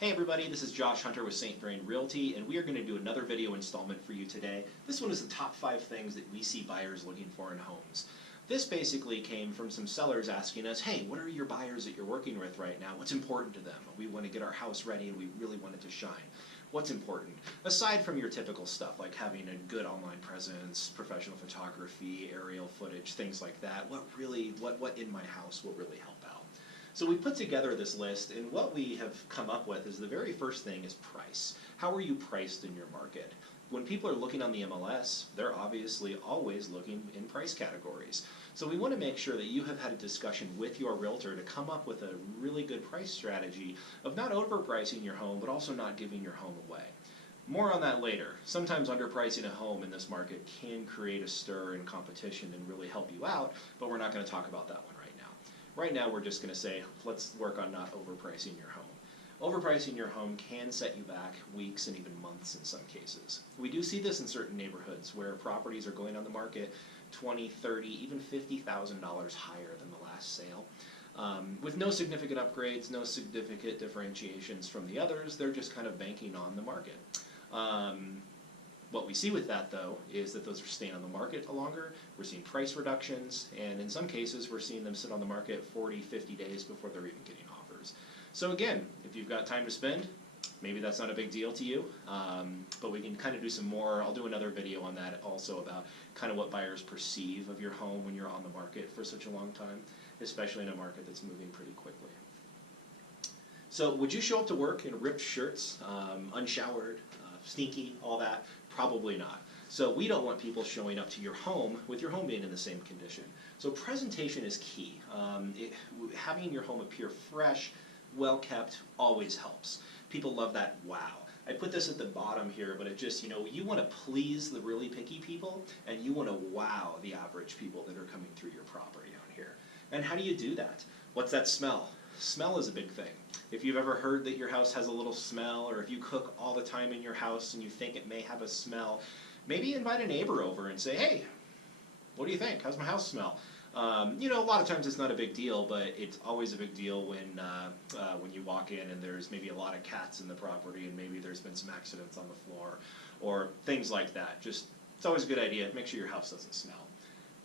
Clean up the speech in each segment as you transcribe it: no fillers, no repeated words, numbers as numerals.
Hey everybody, this is Josh Hunter with St. Vrain Realty, and we are going to do another video installment for you today. This one is the top 5 things that we see buyers looking for in homes. This basically came from some sellers asking us, hey, what are your buyers that you're working with right now? What's important to them? We want to get our house ready and we really want it to shine. What's important? Aside from your typical stuff like having a good online presence, professional photography, aerial footage, things like that, what in my house will really help out? So we put together this list, and what we have come up with is the very first thing is price. How are you priced in your market? When people are looking on the MLS, they're obviously always looking in price categories. So we want to make sure that you have had a discussion with your realtor to come up with a really good price strategy of not overpricing your home, but also not giving your home away. More on that later. Sometimes underpricing a home in this market can create a stir in competition and really help you out, but we're not going to talk about that one right now. Right now we're just going to say, let's work on not overpricing your home. Overpricing your home can set you back weeks and even months in some cases. We do see this in certain neighborhoods where properties are going on the market $20,000, $30,000, even $50,000 higher than the last sale. With no significant upgrades, no significant differentiations from the others, they're just kind of banking on the market. What we see with that, though, is that those are staying on the market longer. We're seeing price reductions, and in some cases, we're seeing them sit on the market 40, 50 days before they're even getting offers. So again, if you've got time to spend, maybe that's not a big deal to you, but we can kind of do some more. I'll do another video on that also about kind of what buyers perceive of your home when you're on the market for such a long time, especially in a market that's moving pretty quickly. So would you show up to work in ripped shirts, unshowered, sneaky, all that? Probably not. So we don't want people showing up to your home with your home being in the same condition. So presentation is key. Having your home appear fresh, well kept, always helps. People love that wow. I put this at the bottom here, but it just, you want to please the really picky people, and you want to wow the average people that are coming through your property out here. And how do you do that? What's that smell? Smell is a big thing. If you've ever heard that your house has a little smell, or if you cook all the time in your house and you think it may have a smell, maybe invite a neighbor over and say, hey, what do you think? How's my house smell? A lot of times it's not a big deal, but it's always a big deal when you walk in and there's maybe a lot of cats in the property and maybe there's been some accidents on the floor or things like that. It's always a good idea. Make sure your house doesn't smell.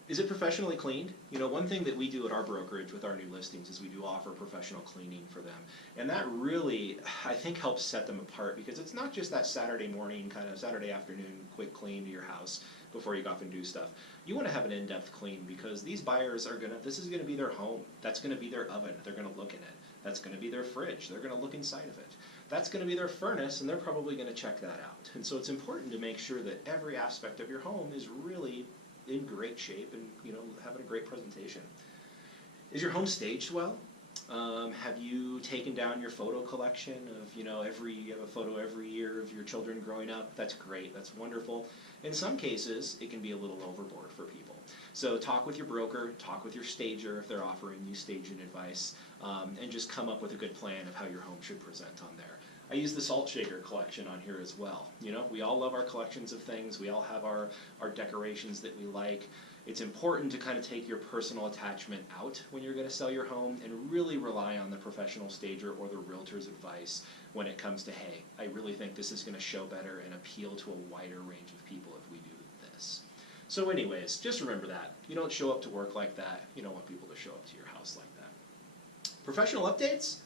Is it professionally cleaned? One thing that we do at our brokerage with our new listings is we do offer professional cleaning for them. And that really, I think, helps set them apart because it's not just that Saturday morning, kind of Saturday afternoon quick clean to your house before you go off and do stuff. You want to have an in-depth clean because these buyers this is going to be their home. That's going to be their oven. They're going to look in it. That's going to be their fridge. They're going to look inside of it. That's going to be their furnace, and they're probably going to check that out. And so it's important to make sure that every aspect of your home is really in great shape and having a great presentation. Is your home staged well? Have you taken down your photo collection of you have a photo every year of your children growing up? That's great. That's wonderful. In some cases, it can be a little overboard for people. So talk with your broker, talk with your stager if they're offering you staging advice, and just come up with a good plan of how your home should present on there. I use the salt shaker collection on here as well. We all love our collections of things. We all have our decorations that we like. It's important to kind of take your personal attachment out when you're going to sell your home and really rely on the professional stager or the realtor's advice when it comes to, hey, I really think this is going to show better and appeal to a wider range of people if we do this. So anyways, just remember that. You don't show up to work like that. You don't want people to show up to your house like that. Professional updates?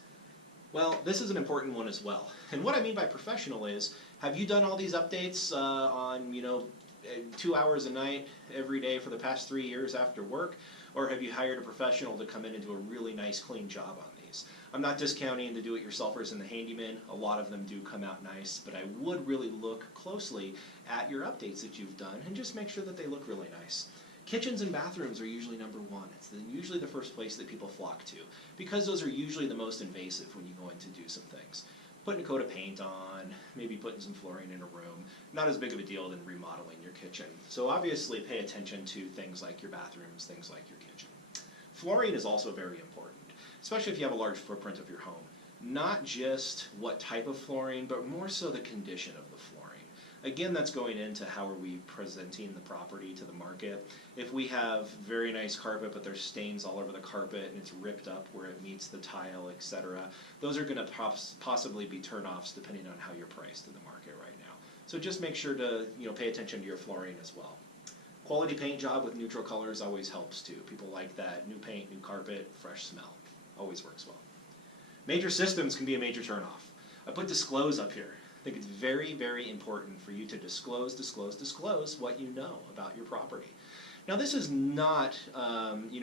Well, this is an important one as well. And what I mean by professional is, have you done all these updates on, 2 hours a night every day for the past 3 years after work? Or have you hired a professional to come in and do a really nice, clean job on these? I'm not discounting the do-it-yourselfers and the handyman. A lot of them do come out nice, but I would really look closely at your updates that you've done and just make sure that they look really nice. Kitchens and bathrooms are usually number one. It's usually the first place that people flock to because those are usually the most invasive when you go in to do some things. Putting a coat of paint on, maybe putting some flooring in a room, not as big of a deal than remodeling your kitchen. So obviously pay attention to things like your bathrooms, things like your kitchen. Flooring is also very important, especially if you have a large footprint of your home. Not just what type of flooring, but more so the condition of the flooring. Again, that's going into how are we presenting the property to the market. If we have very nice carpet, but there's stains all over the carpet and it's ripped up where it meets the tile, etc., those are going to possibly be turnoffs depending on how you're priced in the market right now. So just make sure to pay attention to your flooring as well. Quality paint job with neutral colors always helps too. People like that. New paint, new carpet, fresh smell. Always works well. Major systems can be a major turnoff. I put disclose up here. I think it's very, very important for you to disclose what you know about your property. Now, this is not,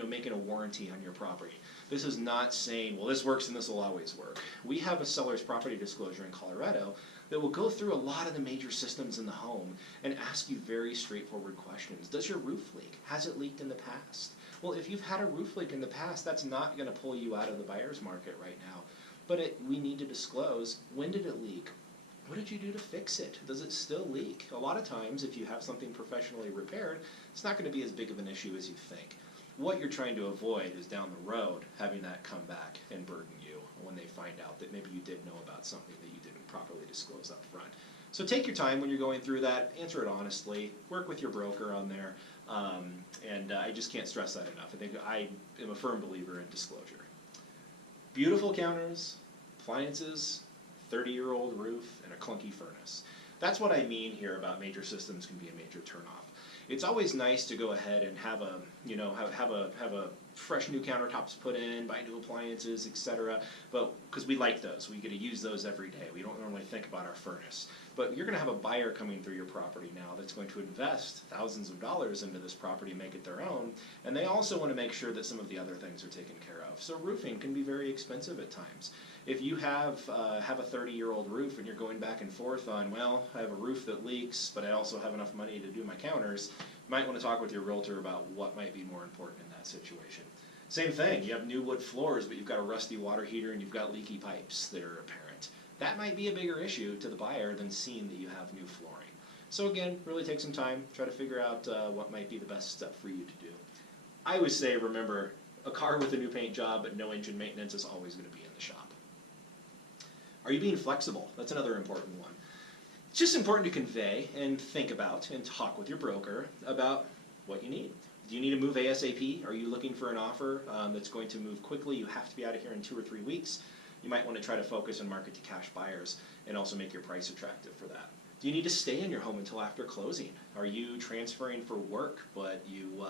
making a warranty on your property. This is not saying, well, this works and this will always work. We have a seller's property disclosure in Colorado that will go through a lot of the major systems in the home and ask you very straightforward questions. Does your roof leak? Has it leaked in the past? Well, if you've had a roof leak in the past, that's not going to pull you out of the buyer's market right now. But we need to disclose, when did it leak? What did you do to fix it? Does it still leak? A lot of times, if you have something professionally repaired, it's not going to be as big of an issue as you think. What you're trying to avoid is down the road having that come back and burden you when they find out that maybe you did know about something that you didn't properly disclose up front. So take your time when you're going through that, answer it honestly, work with your broker on there, and I just can't stress that enough. I think I am a firm believer in disclosure. Beautiful counters, appliances, 30-year-old roof, and a clunky furnace. That's what I mean here about major systems can be a major turnoff. It's always nice to go ahead and have a fresh new countertops put in, buy new appliances, etc. But because we like those, we get to use those every day. We don't normally think about our furnace. But you're going to have a buyer coming through your property now that's going to invest thousands of dollars into this property, make it their own, and they also want to make sure that some of the other things are taken care of. So roofing can be very expensive at times. If you have a 30-year-old roof and you're going back and forth on, well, I have a roof that leaks, but I also have enough money to do my counters, you might want to talk with your realtor about what might be more important in that situation. Same thing, you have new wood floors, but you've got a rusty water heater and you've got leaky pipes that are apparent. That might be a bigger issue to the buyer than seeing that you have new flooring. So again, really take some time, try to figure out what might be the best step for you to do. I always say, remember, a car with a new paint job but no engine maintenance is always going to be in the shop. Are you being flexible? That's another important one. It's just important to convey and think about and talk with your broker about what you need. Do you need to move ASAP? Are you looking for an offer that's going to move quickly? You have to be out of here in 2 or 3 weeks. You might want to try to focus on market to cash buyers and also make your price attractive for that. Do you need to stay in your home until after closing? Are you transferring for work, but you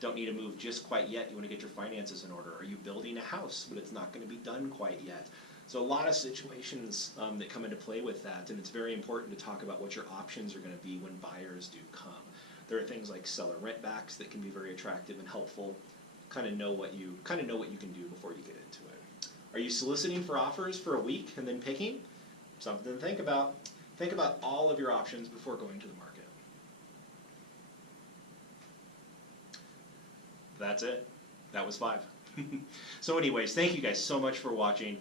don't need to move just quite yet? You want to get your finances in order. Are you building a house, but it's not going to be done quite yet? So a lot of situations that come into play with that, and it's very important to talk about what your options are going to be when buyers do come. There are things like seller rent backs that can be very attractive and helpful. Kind of know what you can do before you get into it. Are you soliciting for offers for a week and then picking? Something to think about. Think about all of your options before going to the market. That's it. That was 5. So anyways, thank you guys so much for watching.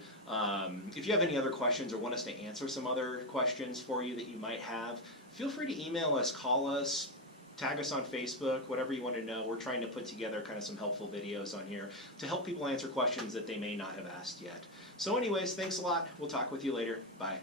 If you have any other questions or want us to answer some other questions for you that you might have, feel free to email us, call us, tag us on Facebook, whatever you want to know. We're trying to put together kind of some helpful videos on here to help people answer questions that they may not have asked yet. So anyways, thanks a lot. We'll talk with you later. Bye.